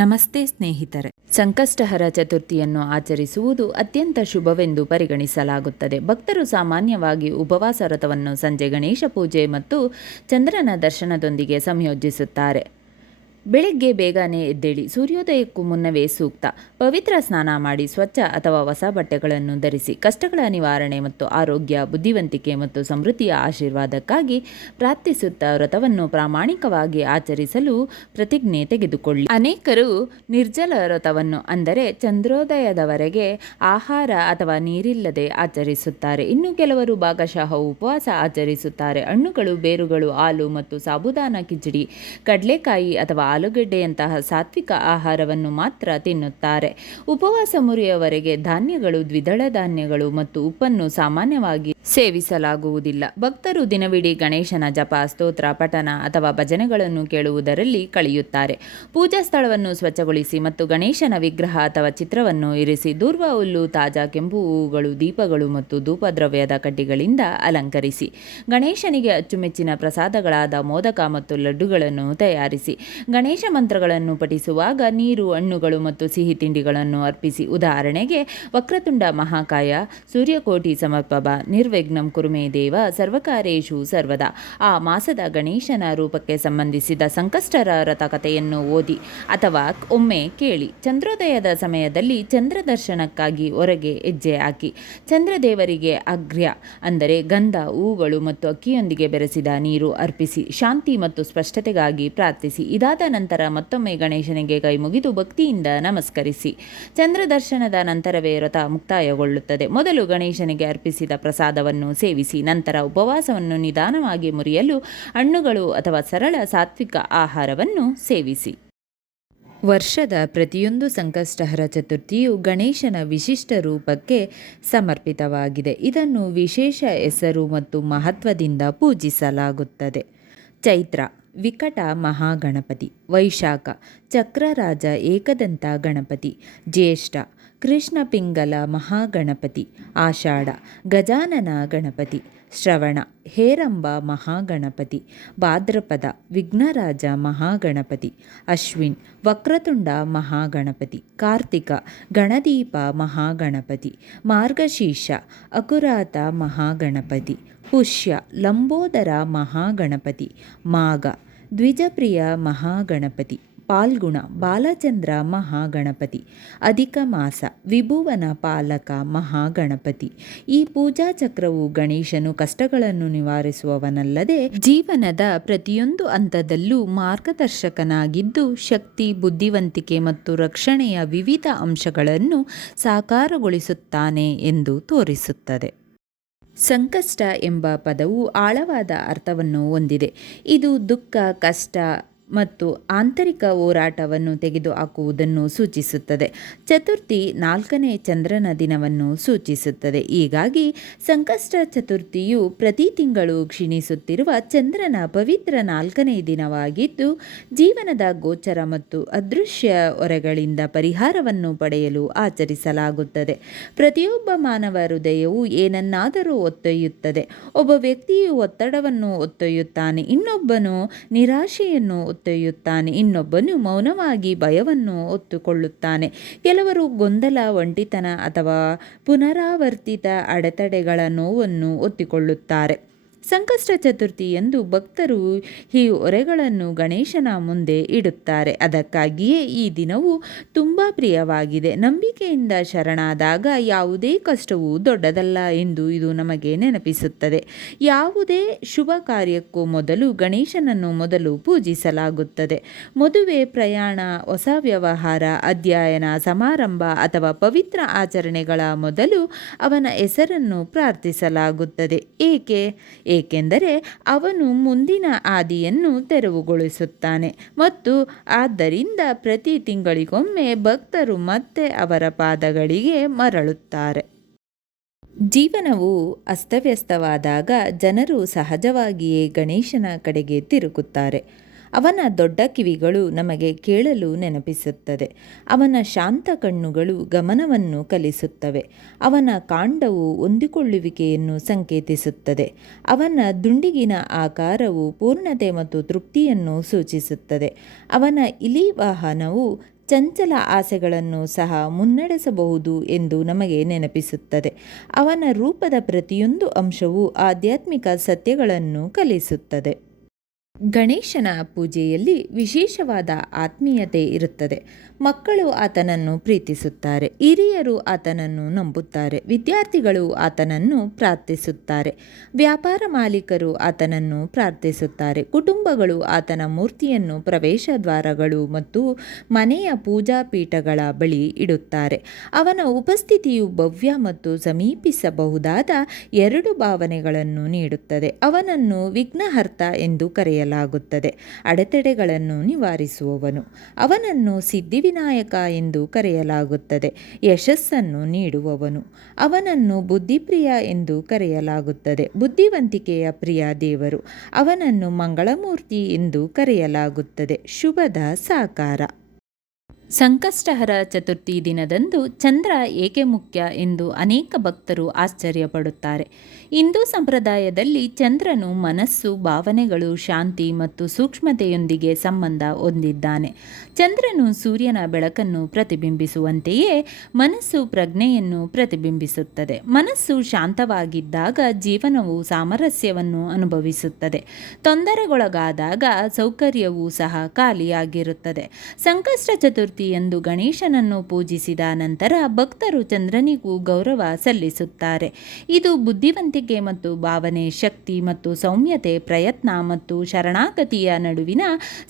ನಮಸ್ತೆ ಸ್ನೇಹಿತರೆ. ಸಂಕಷ್ಟಹರ ಚತುರ್ಥಿಯನ್ನು ಆಚರಿಸುವುದು ಅತ್ಯಂತ ಶುಭವೆಂದು ಪರಿಗಣಿಸಲಾಗುತ್ತದೆ. ಭಕ್ತರು ಸಾಮಾನ್ಯವಾಗಿ ಉಪವಾಸ ವ್ರತವನ್ನು ಸಂಜೆ ಗಣೇಶ ಪೂಜೆ ಮತ್ತು ಚಂದ್ರನ ದರ್ಶನದೊಂದಿಗೆ ಸಂಯೋಜಿಸುತ್ತಾರೆ. ಬೆಳಗ್ಗೆ ಬೇಗನೆ ಎದ್ದೇಳಿ ಸೂರ್ಯೋದಯಕ್ಕೂ ಮುನ್ನವೇ ಸೂಕ್ತ ಪವಿತ್ರ ಸ್ನಾನ ಮಾಡಿ ಸ್ವಚ್ಛ ಅಥವಾ ಹೊಸ ಬಟ್ಟೆಗಳನ್ನು ಧರಿಸಿ ಕಷ್ಟಗಳ ನಿವಾರಣೆ ಮತ್ತು ಆರೋಗ್ಯ, ಬುದ್ಧಿವಂತಿಕೆ ಮತ್ತು ಸಮೃದ್ಧಿಯ ಆಶೀರ್ವಾದಕ್ಕಾಗಿ ಪ್ರಾರ್ಥಿಸುತ್ತಾ ವ್ರತವನ್ನು ಪ್ರಾಮಾಣಿಕವಾಗಿ ಆಚರಿಸಲು ಪ್ರತಿಜ್ಞೆ ತೆಗೆದುಕೊಳ್ಳಿ. ಅನೇಕರು ನಿರ್ಜಲ ವ್ರತವನ್ನು ಅಂದರೆ ಚಂದ್ರೋದಯದವರೆಗೆ ಆಹಾರ ಅಥವಾ ನೀರಿಲ್ಲದೆ ಆಚರಿಸುತ್ತಾರೆ. ಇನ್ನು ಕೆಲವರು ಭಾಗಶಃ ಉಪವಾಸ ಆಚರಿಸುತ್ತಾರೆ. ಹಣ್ಣುಗಳು, ಬೇರುಗಳು, ಹಾಲು ಮತ್ತು ಸಾಬುದಾನ ಕಿಚಡಿ, ಕಡಲೆಕಾಯಿ ಅಥವಾ ಆಲೂಗಡ್ಡೆಯಂತಹ ಸಾತ್ವಿಕ ಆಹಾರವನ್ನು ಮಾತ್ರ ತಿನ್ನುತ್ತಾರೆ. ಉಪವಾಸ ಮುರಿಯುವವರೆಗೆ ಧಾನ್ಯಗಳು, ದ್ವಿದಳ ಧಾನ್ಯಗಳು ಮತ್ತು ಉಪ್ಪನ್ನು ಸಾಮಾನ್ಯವಾಗಿ ಸೇವಿಸಲಾಗುವುದಿಲ್ಲ. ಭಕ್ತರು ದಿನವಿಡೀ ಗಣೇಶನ ಜಪ, ಸ್ತೋತ್ರ, ಪಠನ ಅಥವಾ ಭಜನೆಗಳನ್ನು ಕೇಳುವುದರಲ್ಲಿ ಕಳೆಯುತ್ತಾರೆ. ಪೂಜಾ ಸ್ಥಳವನ್ನು ಸ್ವಚ್ಛಗೊಳಿಸಿ ಮತ್ತು ಗಣೇಶನ ವಿಗ್ರಹ ಅಥವಾ ಚಿತ್ರವನ್ನು ಇರಿಸಿ ದೂರ್ವ ಹುಲ್ಲು, ತಾಜಾ ಕೆಂಪು ಹೂವುಗಳು, ದೀಪಗಳು ಮತ್ತು ಧೂಪದ್ರವ್ಯದ ಕಡ್ಡಿಗಳಿಂದ ಅಲಂಕರಿಸಿ ಗಣೇಶನಿಗೆ ಅಚ್ಚುಮೆಚ್ಚಿನ ಪ್ರಸಾದಗಳಾದ ಮೋದಕ ಮತ್ತು ಲಡ್ಡುಗಳನ್ನು ತಯಾರಿಸಿ ಗಣೇಶ ಮಂತ್ರಗಳನ್ನು ಪಠಿಸುವಾಗ ನೀರು, ಹಣ್ಣುಗಳು ಮತ್ತು ಸಿಹಿ ತಿಂಡಿಗಳನ್ನು ಅರ್ಪಿಸಿ. ಉದಾಹರಣೆಗೆ ವಕ್ರತುಂಡ ಮಹಾಕಾಯ, ಸೂರ್ಯಕೋಟಿ ಸಮಪ್ರಭ, ನಿರ್ವಿಘ್ನಂ ಕುರುಮೇ ದೇವ, ಸರ್ವಕಾರ್ಯೇಷು ಸರ್ವದಾ. ಆ ಮಾಸದ ಗಣೇಶನ ರೂಪಕ್ಕೆ ಸಂಬಂಧಿಸಿದ ಸಂಕಷ್ಟರ ವ್ರತ ಕಥೆಯನ್ನು ಓದಿ ಅಥವಾ ಒಮ್ಮೆ ಕೇಳಿ. ಚಂದ್ರೋದಯದ ಸಮಯದಲ್ಲಿ ಚಂದ್ರ ದರ್ಶನಕ್ಕಾಗಿ ಹೊರಗೆ ಹೆಜ್ಜೆ ಹಾಕಿ ಚಂದ್ರದೇವರಿಗೆ ಅರ್ಘ್ಯ ಅಂದರೆ ಗಂಧ, ಹೂಗಳು ಮತ್ತು ಅಕ್ಕಿಯೊಂದಿಗೆ ಬೆರೆಸಿದ ನೀರು ಅರ್ಪಿಸಿ ಶಾಂತಿ ಮತ್ತು ಸ್ಪಷ್ಟತೆಗಾಗಿ ಪ್ರಾರ್ಥಿಸಿ. ಇದಾದ ನಂತರ ಮತ್ತೊಮ್ಮೆ ಗಣೇಶನಿಗೆ ಕೈ ಮುಗಿದು ಭಕ್ತಿಯಿಂದ ನಮಸ್ಕರಿಸಿ. ಚಂದ್ರ ದರ್ಶನದ ನಂತರವೇ ವ್ರತ ಮುಕ್ತಾಯಗೊಳ್ಳುತ್ತದೆ. ಮೊದಲು ಗಣೇಶನಿಗೆ ಅರ್ಪಿಸಿದ ಪ್ರಸಾದವನ್ನು ಸೇವಿಸಿ ನಂತರ ಉಪವಾಸವನ್ನು ನಿಧಾನವಾಗಿ ಮುರಿಯಲು ಹಣ್ಣುಗಳು ಅಥವಾ ಸರಳ ಸಾತ್ವಿಕ ಆಹಾರವನ್ನು ಸೇವಿಸಿ. ವರ್ಷದ ಪ್ರತಿಯೊಂದು ಸಂಕಷ್ಟಹರ ಚತುರ್ಥಿಯು ಗಣೇಶನ ವಿಶಿಷ್ಟ ರೂಪಕ್ಕೆ ಸಮರ್ಪಿತವಾಗಿದೆ. ಇದನ್ನು ವಿಶೇಷ ಹೆಸರು ಮತ್ತು ಮಹತ್ವದಿಂದ ಪೂಜಿಸಲಾಗುತ್ತದೆ. ಚೈತ್ರ ವಿಕಟ ಮಹಾಗಣಪತಿ, ವೈಶಾಖ ಚಕ್ರರಾಜ ಏಕದಂತ ಗಣಪತಿ, ಜ್ಯೇಷ್ಠ ಕೃಷ್ಣ ಪಿಂಗಲ ಮಹಾಗಣಪತಿ, ಆಷಾಢ ಗಜಾನನ ಗಣಪತಿ, ಶ್ರವಣ ಹೇರಂಬ ಮಹಾಗಣಪತಿ, ಭಾದ್ರಪದ ವಿಘ್ನರಾಜ ಮಹಾಗಣಪತಿ, ಅಶ್ವಿನ್ ವಕ್ರತುಂಡ ಮಹಾಗಣಪತಿ, ಕಾರ್ತಿಕ ಗಣದೀಪ ಮಹಾಗಣಪತಿ, ಮಾರ್ಗಶೀರ್ಷ ಅಕುರಾತ ಮಹಾಗಣಪತಿ, ಪುಷ್ಯ ಲಂಬೋದರ ಮಹಾಗಣಪತಿ, ಮಾಘ ದ್ವಿಜಪ್ರಿಯ ಮಹಾಗಣಪತಿ, ಪಾಲ್ಗುಣ ಬಾಲಚಂದ್ರ ಮಹಾಗಣಪತಿ, ಅಧಿಕ ಮಾಸ ವಿಭುವನ ಪಾಲಕ ಮಹಾಗಣಪತಿ. ಈ ಪೂಜಾ ಚಕ್ರವು ಗಣೇಶನು ಕಷ್ಟಗಳನ್ನು ನಿವಾರಿಸುವವನಲ್ಲದೆ ಜೀವನದ ಪ್ರತಿಯೊಂದು ಹಂತದಲ್ಲೂ ಮಾರ್ಗದರ್ಶಕನಾಗಿದ್ದು ಶಕ್ತಿ, ಬುದ್ಧಿವಂತಿಕೆ ಮತ್ತು ರಕ್ಷಣೆಯ ವಿವಿಧ ಅಂಶಗಳನ್ನು ಸಾಕಾರಗೊಳಿಸುತ್ತಾನೆ ಎಂದು ತೋರಿಸುತ್ತದೆ. ಸಂಕಷ್ಟ ಎಂಬ ಪದವು ಆಳವಾದ ಅರ್ಥವನ್ನು ಹೊಂದಿದೆ. ಇದು ದುಃಖ, ಕಷ್ಟ ಮತ್ತು ಆಂತರಿಕ ಹೋರಾಟವನ್ನು ತೆಗೆದುಹಾಕುವುದನ್ನು ಸೂಚಿಸುತ್ತದೆ. ಚತುರ್ಥಿ 4ನೇ ಚಂದ್ರನ ದಿನವನ್ನು ಸೂಚಿಸುತ್ತದೆ. ಹೀಗಾಗಿ ಸಂಕಷ್ಟ ಚತುರ್ಥಿಯು ಪ್ರತಿ ತಿಂಗಳು ಕ್ಷೀಣಿಸುತ್ತಿರುವ ಚಂದ್ರನ ಪವಿತ್ರ 4ನೇ ದಿನವಾಗಿದ್ದು ಜೀವನದ ಗೋಚರ ಮತ್ತು ಅದೃಶ್ಯ ಹೊರೆಗಳಿಂದ ಪರಿಹಾರವನ್ನು ಪಡೆಯಲು ಆಚರಿಸಲಾಗುತ್ತದೆ. ಪ್ರತಿಯೊಬ್ಬ ಮಾನವ ಹೃದಯವು ಏನನ್ನಾದರೂ ಹೊತ್ತೊಯ್ಯುತ್ತದೆ. ಒಬ್ಬ ವ್ಯಕ್ತಿಯು ಒತ್ತಡವನ್ನು ಹೊತ್ತೊಯ್ಯುತ್ತಾನೆ, ಇನ್ನೊಬ್ಬನು ನಿರಾಶೆಯನ್ನು ಹೊತ್ತೊಯ್ಯುತ್ತಾನೆ, ಇನ್ನೊಬ್ಬನು ಮೌನವಾಗಿ ಭಯವನ್ನು ಹೊತ್ತುಕೊಳ್ಳುತ್ತಾನೆ. ಕೆಲವರು ಗೊಂದಲ, ಒಂಟಿತನ ಅಥವಾ ಪುನರಾವರ್ತಿತ ಅಡೆತಡೆಗಳ ನೋವನ್ನು ಹೊತ್ತುಕೊಳ್ಳುತ್ತಾರೆ. ಸಂಕಷ್ಟ ಚತುರ್ಥಿಯಂದು ಭಕ್ತರು ಈ ಹೊರೆಗಳನ್ನು ಗಣೇಶನ ಮುಂದೆ ಇಡುತ್ತಾರೆ. ಅದಕ್ಕಾಗಿಯೇ ಈ ದಿನವು ತುಂಬ ಪ್ರಿಯವಾಗಿದೆ. ನಂಬಿಕೆಯಿಂದ ಶರಣಾದಾಗ ಯಾವುದೇ ಕಷ್ಟವೂ ದೊಡ್ಡದಲ್ಲ ಎಂದು ಇದು ನಮಗೆ ನೆನಪಿಸುತ್ತದೆ. ಯಾವುದೇ ಶುಭ ಕಾರ್ಯಕ್ಕೂ ಮೊದಲು ಗಣೇಶನನ್ನು ಮೊದಲು ಪೂಜಿಸಲಾಗುತ್ತದೆ. ಮದುವೆ, ಪ್ರಯಾಣ, ಹೊಸ ವ್ಯವಹಾರ, ಅಧ್ಯಯನ, ಸಮಾರಂಭ ಅಥವಾ ಪವಿತ್ರ ಆಚರಣೆಗಳ ಮೊದಲು ಅವನ ಹೆಸರನ್ನು ಪ್ರಾರ್ಥಿಸಲಾಗುತ್ತದೆ. ಏಕೆಂದರೆ ಅವನು ಮುಂದಿನ ಹಾದಿಯನ್ನು ತೆರವುಗೊಳಿಸುತ್ತಾನೆ ಮತ್ತು ಆದ್ದರಿಂದ ಪ್ರತಿ ತಿಂಗಳಿಗೊಮ್ಮೆ ಭಕ್ತರು ಮತ್ತೆ ಅವರ ಪಾದಗಳಿಗೆ ಮರಳುತ್ತಾರೆ. ಜೀವನವು ಅಸ್ತವ್ಯಸ್ತವಾದಾಗ ಜನರು ಸಹಜವಾಗಿಯೇ ಗಣೇಶನ ಕಡೆಗೆ ತಿರುಗುತ್ತಾರೆ. ಅವನ ದೊಡ್ಡ ಕಿವಿಗಳು ನಮಗೆ ಕೇಳಲು ನೆನಪಿಸುತ್ತದೆ. ಅವನ ಶಾಂತ ಕಣ್ಣುಗಳು ಗಮನವನ್ನು ಕಲಿಸುತ್ತವೆ. ಅವನ ಕಾಂಡವು ಹೊಂದಿಕೊಳ್ಳುವಿಕೆಯನ್ನು ಸಂಕೇತಿಸುತ್ತದೆ. ಅವನ ದುಂಡಿಗಿನ ಆಕಾರವು ಪೂರ್ಣತೆ ಮತ್ತು ತೃಪ್ತಿಯನ್ನು ಸೂಚಿಸುತ್ತದೆ. ಅವನ ಇಲಿ ವಾಹನವು ಚಂಚಲ ಆಸೆಗಳನ್ನು ಸಹ ಮುನ್ನಡೆಸಬಹುದು ಎಂದು ನಮಗೆ ನೆನಪಿಸುತ್ತದೆ. ಅವನ ರೂಪದ ಪ್ರತಿಯೊಂದು ಅಂಶವೂ ಆಧ್ಯಾತ್ಮಿಕ ಸತ್ಯಗಳನ್ನು ಕಲಿಸುತ್ತದೆ. ಗಣೇಶನ ಪೂಜೆಯಲ್ಲಿ ವಿಶೇಷವಾದ ಆತ್ಮೀಯತೆ ಇರುತ್ತದೆ. ಮಕ್ಕಳು ಆತನನ್ನು ಪ್ರೀತಿಸುತ್ತಾರೆ, ಹಿರಿಯರು ಆತನನ್ನು ನಂಬುತ್ತಾರೆ, ವಿದ್ಯಾರ್ಥಿಗಳು ಆತನನ್ನು ಪ್ರಾರ್ಥಿಸುತ್ತಾರೆ, ವ್ಯಾಪಾರ ಮಾಲೀಕರು ಆತನನ್ನು ಪ್ರಾರ್ಥಿಸುತ್ತಾರೆ, ಕುಟುಂಬಗಳು ಆತನ ಮೂರ್ತಿಯನ್ನು ಪ್ರವೇಶ ದ್ವಾರಗಳು ಮತ್ತು ಮನೆಯ ಪೂಜಾ ಪೀಠಗಳ ಬಳಿ ಇಡುತ್ತಾರೆ. ಅವನ ಉಪಸ್ಥಿತಿಯು ಭವ್ಯ ಮತ್ತು ಸಮೀಪಿಸಬಹುದಾದ ಎರಡು ಭಾವನೆಗಳನ್ನು ನೀಡುತ್ತದೆ. ಅವನನ್ನು ವಿಘ್ನಹರ್ತ ಎಂದು ಕರೆಯಲಾಗುತ್ತದೆ, ಅಡೆತಡೆಗಳನ್ನು ನಿವಾರಿಸುವವನು. ಅವನನ್ನು ಸಿದ್ಧಿವಿನಾಯಕ ಎಂದು ಕರೆಯಲಾಗುತ್ತದೆ, ಯಶಸ್ಸನ್ನು ನೀಡುವವನು. ಅವನನ್ನು ಬುದ್ಧಿಪ್ರಿಯ ಎಂದು ಕರೆಯಲಾಗುತ್ತದೆ, ಬುದ್ಧಿವಂತಿಕೆಯ ಪ್ರಿಯ ದೇವರು. ಅವನನ್ನು ಮಂಗಳಮೂರ್ತಿ ಎಂದು ಕರೆಯಲಾಗುತ್ತದೆ, ಶುಭದ ಸಾಕಾರ. ಸಂಕಷ್ಟಹರ ಚತುರ್ಥಿ ದಿನದಂದು ಚಂದ್ರ ಏಕೆ ಮುಖ್ಯ ಎಂದು ಅನೇಕ ಭಕ್ತರು ಆಶ್ಚರ್ಯಪಡುತ್ತಾರೆ. ಹಿಂದೂ ಸಂಪ್ರದಾಯದಲ್ಲಿ ಚಂದ್ರನು ಮನಸ್ಸು, ಭಾವನೆಗಳು, ಶಾಂತಿ ಮತ್ತು ಸೂಕ್ಷ್ಮತೆಯೊಂದಿಗೆ ಸಂಬಂಧ ಹೊಂದಿದ್ದಾನೆ. ಚಂದ್ರನು ಸೂರ್ಯನ ಬೆಳಕನ್ನು ಪ್ರತಿಬಿಂಬಿಸುವಂತೆಯೇ ಮನಸ್ಸು ಪ್ರಜ್ಞೆಯನ್ನು ಪ್ರತಿಬಿಂಬಿಸುತ್ತದೆ. ಮನಸ್ಸು ಶಾಂತವಾಗಿದ್ದಾಗ ಜೀವನವು ಸಾಮರಸ್ಯವನ್ನು ಅನುಭವಿಸುತ್ತದೆ. ತೊಂದರೆಗೊಳಗಾದಾಗ ಸೌಕರ್ಯವೂ ಸಹ ಖಾಲಿಯಾಗಿರುತ್ತದೆ. ಸಂಕಷ್ಟ ಚತುರ್ಥಿಯಂದು ಗಣೇಶನನ್ನು ಪೂಜಿಸಿದ ನಂತರ ಭಕ್ತರು ಚಂದ್ರನಿಗೂ ಗೌರವ ಸಲ್ಲಿಸುತ್ತಾರೆ. ಇದು ಬುದ್ಧಿವಂತಿಕೆ ಮತ್ತು ಭಾವನೆ, ಶಕ್ತಿ ಮತ್ತು ಸೌಮ್ಯತೆ, ಪ್ರಯತ್ನ ಮತ್ತು ಶರಣಾಗತಿಯ ನಡುವಿನ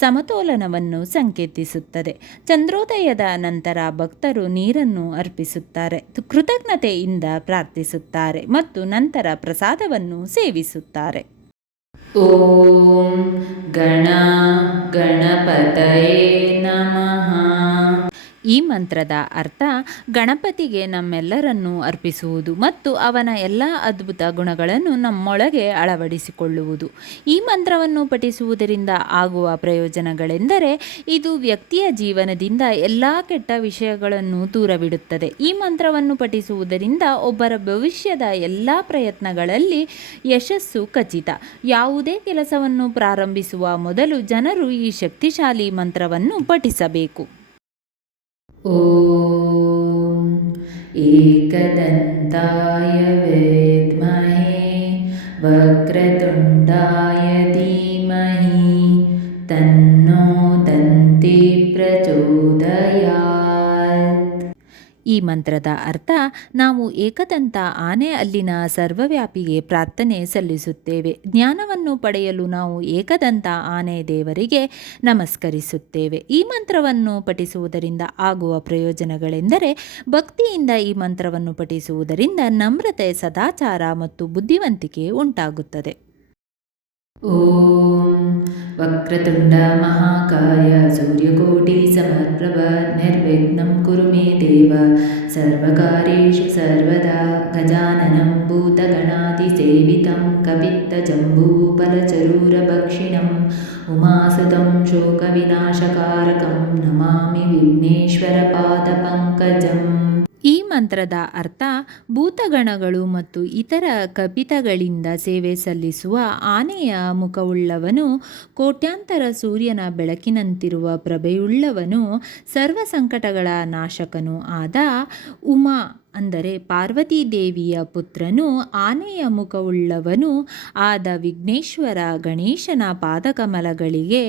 ಸಮತೋಲನವನ್ನು ಸಂಕೇತಿಸುತ್ತದೆ. ಚಂದ್ರೋದಯದ ನಂತರ ಭಕ್ತರು ನೀರನ್ನು ಅರ್ಪಿಸುತ್ತಾರೆ, ಕೃತಜ್ಞತೆಯಿಂದ ಪ್ರಾರ್ಥಿಸುತ್ತಾರೆ ಮತ್ತು ನಂತರ ಪ್ರಸಾದವನ್ನು ಸೇವಿಸುತ್ತಾರೆ. ಓಂ ಗಣಪತಯೇ ನಮಃ. ಈ ಮಂತ್ರದ ಅರ್ಥ ಗಣಪತಿಗೆ ನಮ್ಮೆಲ್ಲರನ್ನೂ ಅರ್ಪಿಸುವುದು ಮತ್ತು ಅವನ ಎಲ್ಲ ಅದ್ಭುತ ಗುಣಗಳನ್ನು ನಮ್ಮೊಳಗೆ ಅಳವಡಿಸಿಕೊಳ್ಳುವುದು. ಈ ಮಂತ್ರವನ್ನು ಪಠಿಸುವುದರಿಂದ ಆಗುವ ಪ್ರಯೋಜನಗಳೆಂದರೆ ಇದು ವ್ಯಕ್ತಿಯ ಜೀವನದಿಂದ ಎಲ್ಲ ಕೆಟ್ಟ ವಿಷಯಗಳನ್ನು ದೂರವಿಡುತ್ತದೆ. ಈ ಮಂತ್ರವನ್ನು ಪಠಿಸುವುದರಿಂದ ಒಬ್ಬರ ಭವಿಷ್ಯದ ಎಲ್ಲ ಪ್ರಯತ್ನಗಳಲ್ಲಿ ಯಶಸ್ಸು ಖಚಿತ. ಯಾವುದೇ ಕೆಲಸವನ್ನು ಪ್ರಾರಂಭಿಸುವ ಮೊದಲು ಜನರು ಈ ಶಕ್ತಿಶಾಲಿ ಮಂತ್ರವನ್ನು ಪಠಿಸಬೇಕು. ಓಂ ಏಕದಂತಾಯ ವಿದ್ಮಹೇ ವಕ್ರತುಂಡಾಯ ಧೀಮಹಿ ತನ್ನೋ ದಂತಿ ಪ್ರಚೋದಯಾತ್. ಈ ಮಂತ್ರದ ಅರ್ಥ ನಾವು ಏಕದಂತ ಆನೆ ಅಲ್ಲಿನ ಸರ್ವವ್ಯಾಪಿಗೆ ಪ್ರಾರ್ಥನೆ ಸಲ್ಲಿಸುತ್ತೇವೆ. ಜ್ಞಾನವನ್ನು ಪಡೆಯಲು ನಾವು ಏಕದಂತ ಆನೆ ದೇವರಿಗೆ ನಮಸ್ಕರಿಸುತ್ತೇವೆ. ಈ ಮಂತ್ರವನ್ನು ಪಠಿಸುವುದರಿಂದ ಆಗುವ ಪ್ರಯೋಜನಗಳೆಂದರೆ ಭಕ್ತಿಯಿಂದ ಈ ಮಂತ್ರವನ್ನು ಪಠಿಸುವುದರಿಂದ ನಮ್ರತೆ, ಸದಾಚಾರ ಮತ್ತು ಬುದ್ಧಿವಂತಿಕೆ ಉಂಟಾಗುತ್ತದೆ. ಓಂ ವಕ್ರತುಂಡ ಮಹಾಕಾಯ ಸೂರ್ಯಕೋಟಿ ಸಮಪ್ರಭ ನಿರ್ವಿಘ್ನಂ ಕುರು ಮೇ ದೇವ ಸರ್ವಕಾರ್ಯೇಷು ಸರ್ವದಾ ಗಜಾನನಂ ಭೂತಗಣಾಧಿಸೇವಿತಂ ಕಪಿತ್ತಜಂಬೂಫಲಚರೂರಭಕ್ಷಿಣಂ ಉಮಾಸುತಂ ಶೋಕವಿನಾಶಕಾರಕಂ ನಮಾಮಿ ವಿಘ್ನೇಶ್ವರ ಪಾದಪಂಕಜಂ. ಈ ಮಂತ್ರದ ಅರ್ಥ ಭೂತಗಣಗಳು ಮತ್ತು ಇತರ ಕಪಿತಗಳಿಂದ ಸೇವೆ ಸಲ್ಲಿಸುವ ಆನೆಯ ಮುಖವುಳ್ಳವನು, ಕೋಟ್ಯಾಂತರ ಸೂರ್ಯನ ಬೆಳಕಿನಂತಿರುವ ಪ್ರಭೆಯುಳ್ಳವನು, ಸರ್ವ ಸಂಕಟಗಳ ನಾಶಕನೂ ಆದ ಉಮಾ ಅಂದರೆ ಪಾರ್ವತೀ ದೇವಿಯ ಪುತ್ರನು, ಆನೆಯ ಮುಖವುಳ್ಳವನು ಆದ ವಿಘ್ನೇಶ್ವರ ಗಣೇಶನ ಪಾದಕಮಲಗಳಿಗೆ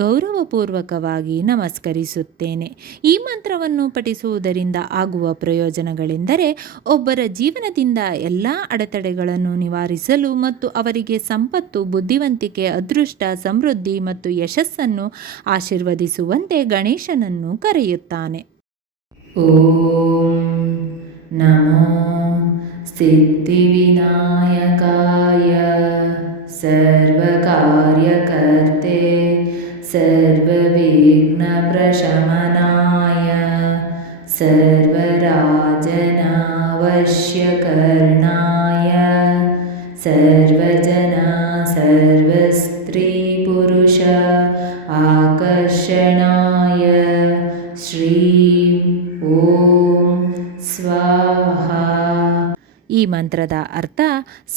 ಗೌರವಪೂರ್ವಕವಾಗಿ ನಮಸ್ಕರಿಸುತ್ತೇನೆ. ಈ ಮಂತ್ರವನ್ನು ಪಠಿಸುವುದರಿಂದ ಆಗುವ ಪ್ರಯೋಜನಗಳೆಂದರೆ ಒಬ್ಬರ ಜೀವನದಿಂದ ಎಲ್ಲ ಅಡೆತಡೆಗಳನ್ನು ನಿವಾರಿಸಲು ಮತ್ತು ಅವರಿಗೆ ಸಂಪತ್ತು, ಬುದ್ಧಿವಂತಿಕೆ, ಅದೃಷ್ಟ, ಸಮೃದ್ಧಿ ಮತ್ತು ಯಶಸ್ಸನ್ನು ಆಶೀರ್ವದಿಸುವಂತೆ ಗಣೇಶನನ್ನು ಕರೆಯುತ್ತಾನೆ. ಓಂ ನಮೋ ಸಿದ್ಧಿವಿನಾಯಕಾಯ ಸರ್ವಕಾರ್ಯಕರ್ತೆ ಸರ್ವವಿಘ್ನಪ್ರಶಮನಾಯ ಸರ್ವರಾಜನಾವಶ್ಯಕರ್ಣಾಯ ಸರ್ವಜನ ಸರ್ವಸ್ತ್ರೀ ಪುರುಷ ಆಕರ್ಷಣಾಯ ಶ್ರೀ ಓಂ ಸ್ವಾಹಾ. ಈ ಈ ಮಂತ್ರದ ಅರ್ಥ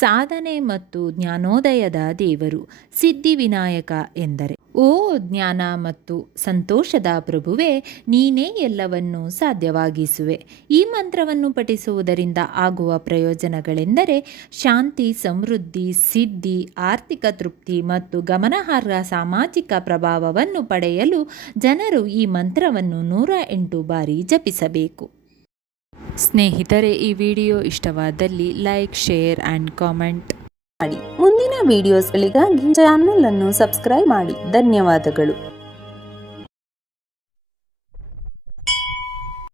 ಸಾಧನೆ ಮತ್ತು ಜ್ಞಾನೋದಯದ ದೇವರು. ಸಿದ್ಧಿವಿನಾಯಕ ಎಂದರೆ ಓ ಜ್ಞಾನ ಮತ್ತು ಸಂತೋಷದ ಪ್ರಭುವೇ, ನೀನೇ ಎಲ್ಲವನ್ನೂ ಸಾಧ್ಯವಾಗಿಸುವೆ. ಈ ಮಂತ್ರವನ್ನು ಪಠಿಸುವುದರಿಂದ ಆಗುವ ಪ್ರಯೋಜನಗಳೆಂದರೆ ಶಾಂತಿ, ಸಮೃದ್ಧಿ, ಸಿದ್ಧಿ, ಆರ್ಥಿಕ ತೃಪ್ತಿ ಮತ್ತು ಗಮನಾರ್ಹ ಸಾಮಾಜಿಕ ಪ್ರಭಾವವನ್ನು ಪಡೆಯಲು ಜನರು ಈ ಮಂತ್ರವನ್ನು 108 ಬಾರಿ ಜಪಿಸಬೇಕು. ಸ್ನೇಹಿತರೆ, ಈ ವಿಡಿಯೋ ಇಷ್ಟವಾದಲ್ಲಿ ಲೈಕ್, ಶೇರ್ ಆ್ಯಂಡ್ ಕಾಮೆಂಟ್ ಮಾಡಿ. ಮುಂದಿನ ವಿಡಿಯೋಸ್ಗಳಿಗಾಗಿ ಚಾನಲ್ ಅನ್ನು ಸಬ್ಸ್ಕ್ರೈಬ್ ಮಾಡಿ. ಧನ್ಯವಾದಗಳು.